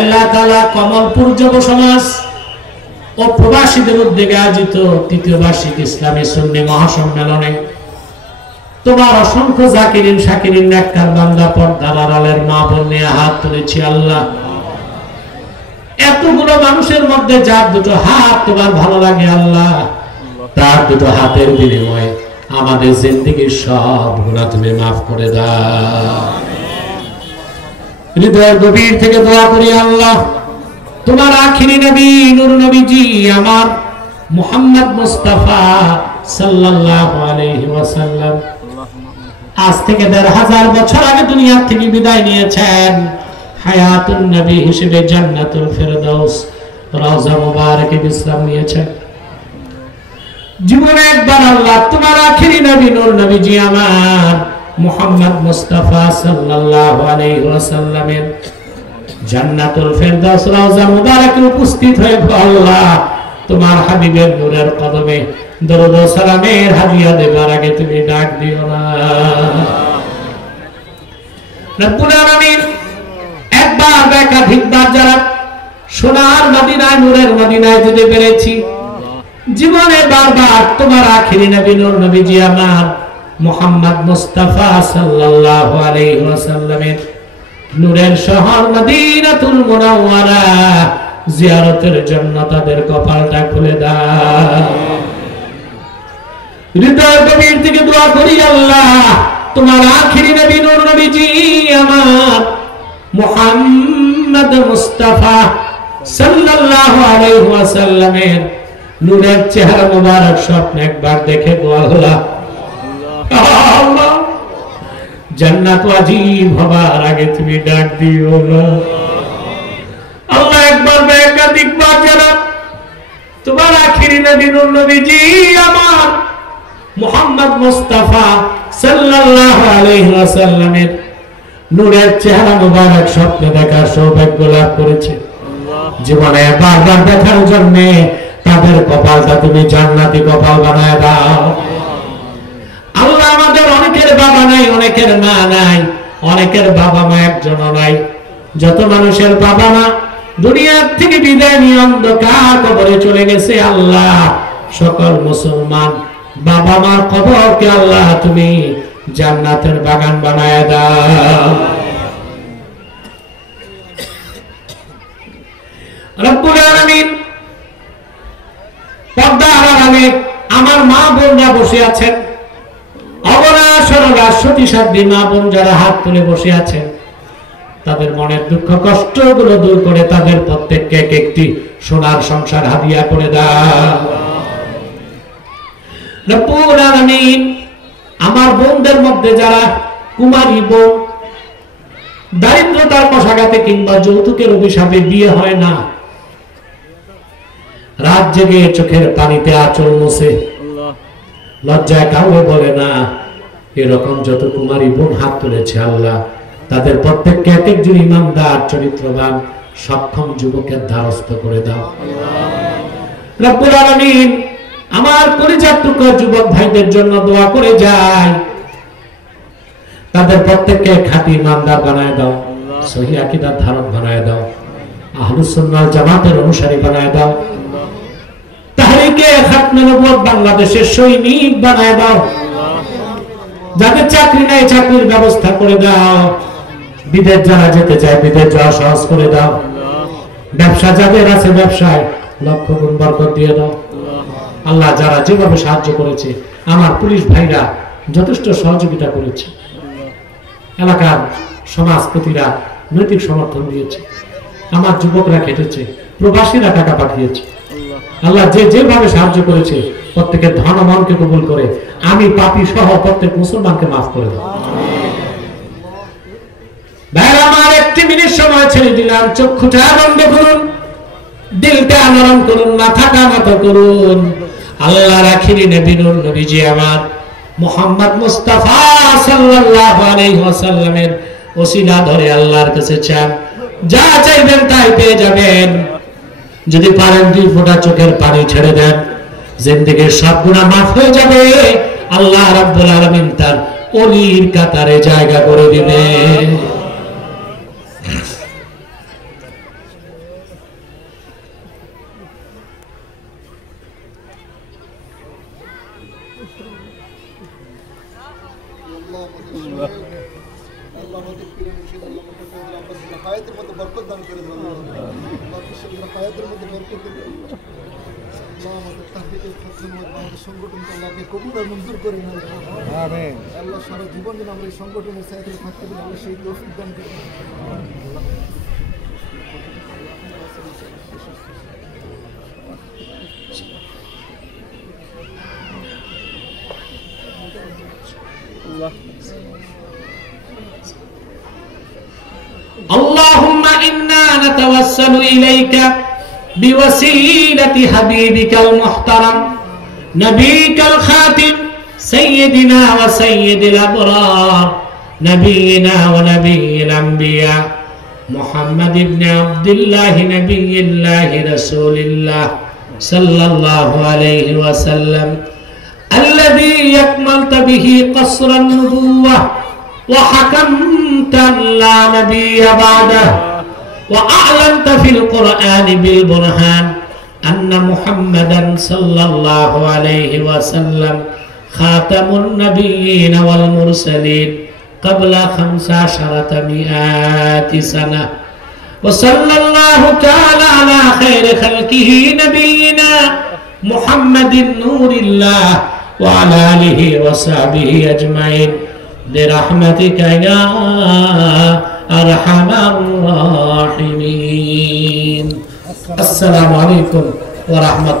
আল্লাহ তাআলা কমলপুর যুব সমাজ ও প্রবাসীদের উদ্যোগে আয়োজিত তৃতীয় বার্ষিক ইসলামী সুন্নি মহাসম্মেলনে তোমার অসংখ্য জাকিরিন শাকিরিন নেককার বান্দা পর্দার আড়ালের মা বোন নিয়ে হাত তুলেছি আল্লাহ। এতগুলো মানুষের মধ্যে যার দুটো হাত তোমার ভালো লাগে আল্লাহ, তার দুটো হাতের বিনিময়ে আমাদের জিন্দেগীর সব গুনাহ তুমি মাফ করে দাও। হৃদয়ের গভীর থেকে দোয়া করি আল্লাহ, তোমার আখিরি নবী নূর নবীজি আমার মুহাম্মদ মুস্তাফা সাল্লাল্লাহু আলাইহি ওয়াসাল্লাম আজ থেকে ১৫০০ বছর আগে দুনিয়া থেকে বিদায় নিয়েছেন। হায়াতুন নবী হিসেবে জান্নাতুল ফেরদাউস রওজা মুবারকে বিশ্রাম নিয়েছেন। জীবনে একবার আল্লাহ তোমার আখিরি নবী নূর নবীজি আমার মুহাম্মদ মুস্তাফা সাল্লাল্লাহু আলাইহি ওয়াসাল্লামের জান্নাতুল ফেরদাউস রওজা মুবারকে উপস্থিত হয়ে আল্লাহ তোমার হাবিবের নূরের কদমে দরুদ ও সালামের হাদিয়া দেবার আগে তুমি ডাক দিও না। রব্বুল আলামিন একবার একাধিকবার যারা সোনার মদিনায় নূরের মদিনায় যেতে পেরেছি, জীবনে বারবার তোমার আখিরি নবী নূর নবীজি আমার মুহাম্মদ মুস্তাফা সাল্লাল্লাহু আলাইহি ওয়াসাল্লামের নূরের শহর মদিনাতুল মুনাওয়ারা জিয়ারতের জন্য তাদের কপালটা খুলে দাও। হৃদয়ের গভীর থেকে দোয়া করি আল্লাহ তোমার আখিরি নবী নূর নবীজি আমার মুহাম্মদ মুস্তাফা সাল্লাল্লাহু আলাইহি ওয়াসাল্লামের নূরের চেহারা মুবারক স্বপ্নে একবার দেখে দোয়া আল্লাহ জান্নাত ওয়াজিব হবার আগে তুমি ডাক দিও না আল্লাহ। একবার একাধিকবার যারা তোমার আখিরি নবী নূর নবীজি আমার মুহাম্মদ মুস্তাফা সাল্লাল্লাহু আলাইহি ওয়াসাল্লামের নূরের চেহারা মুবারক স্বপ্নে দেখার সৌভাগ্য লাভ করেছে, জীবনে বারবার দেখার জন্য তাদের কপালটা তুমি জান্নাতি কপাল বানায় দাও আল্লাহ। আমাদের অনেকের বাবা নাই, অনেকের মা নাই, অনেকের বাবা মা একজনও নাই। যত মানুষের বাবা মা দুনিয়ার থেকে বিদায় নিয়ে অন্ধকার কবরে চলে গেছে আল্লাহ, সকল মুসলমান বাবা মার কবরকে আল্লাহ তুমি জান্নাতের বাগান বানায় দাও। রব্বুল আলামিন পর্দার আড়ালে আমার মা বোনরা বসে আছেন, অবলা সরলা সতী সাধ্বী মা বোন যারা হাত তুলে বসে আছেন, তাদের মনের দুঃখ কষ্ট গুলো দূর করে তাদের প্রত্যেককে এক একটি সোনার সংসার হাদিয়া করে দাও। রব্বুল আলামিন আমার বোনদের মধ্যে যারা কুমারী বোন দারিদ্রতার কষাঘাতে কিংবা যৌতুকের অভিশাপে বিয়ে হয় না, রাত জেগে চোখের পানিতে আঁচল মুছে লজ্জায় কাউকে বলে না, এরকম যত কুমারী বোন হাত তুলেছে আল্লাহ তাদের প্রত্যেককে এক একজন ইমানদার চরিত্রবান সক্ষম যুবকের দ্বারস্থ করে দাও। রব্বুল আলামিন আমার কলিজার টুকরা যুবক ভাইদের জন্য দোয়া করে যায়, তাদের প্রত্যেককে খাঁটি ইমানদার বানায় দাও, সহিহ আকীদার ধারক বানায় দাও, আহলুস সুন্নাহ জামাতের অনুসারী বানায় দাও, তাহরিকে খাতমে নবুয়ত বাংলাদেশের সৈনিক বানায় দাও, যাদের চাকরি নাই চাকরির ব্যবস্থা করে দাও, বিদেশ যারা যেতে চায় বিদেশ যাওয়া সহজ করে দাও, ব্যবসা যাদের আছে ব্যবসায় লক্ষ গুণ বরকত দিয়ে দাও আল্লাহ। যারা যেভাবে সাহায্য করেছে, আমার পুলিশ ভাইরা যথেষ্ট সহযোগিতা করেছে, এলাকার সমাজপতিরা নৈতিক সমর্থন দিয়েছে, আমার যুবকরা খেটেছে, প্রবাসীরা টাকা পাঠিয়েছে আল্লাহ। যে যেভাবে সাহায্য করেছে প্রত্যেকের ধন ও মনকে কবুল করে আমি পাপী সহ প্রত্যেক মুসলমানকে মাফ করে দাও। ভাইরা আমার একটি মিনিট সময় ছেড়ে দিলাম, চক্ষুটা বন্ধ করুন, দিলটা নরম করুন, মাথাটা নত করুন। আল্লাহর আখিরি নবী নূর নবীজি আমার মুহাম্মদ মুস্তাফা সাল্লাল্লাহু আলাইহি ওয়াসাল্লামের ওসিলা ধরে আল্লাহর কাছে চান, যা চাইবেন তাই পেয়ে যাবেন। যদি পারেন 2 ফোঁটা চোখের পানি ছেড়ে দেন, জিন্দেগীর সব গুনাহ মাফ হয়ে যাবে। আল্লাহ রাব্বুল আলামিন তার ওলির কাতারে জায়গা করে দিবেন। হায়াতের মধ্যে বরকত দান করে দেন হায়াতের মধ্যে বরকত দেন আমাদের তাহফিজুল খাতুন আমাদের সংগঠনকে আল্লাহকে কবুল আর মঞ্জুর করে নেন আমিন আল্লাহ সারা জীবন যেন আমরা এই সংগঠনের সাথে থাকতে পারি আল্লাহ সেই তৌফিক দান করুন اللهم إنا نتوسل إليك بوسيلة حبيبك المحترم نبيك الخاتم سيدنا وسيد الأبرار نبينا ونبي الأنبياء محمد بن عبد الله نبي الله رسول الله صلى الله عليه وسلم الذي أكملت به قصر النبوة وحكمت لا نبي بعده وأعلنت في القرآن بالبرهان أن محمدا صلى الله عليه وسلم خاتم النبيين والمرسلين قبل 1500 سنة وصلى الله تعالى على خير خلقه نبينا محمد نور الله وعلى آله وصحبه أجمعين برحمتك يا أرحم الراحمين السلام عليكم ورحمة الله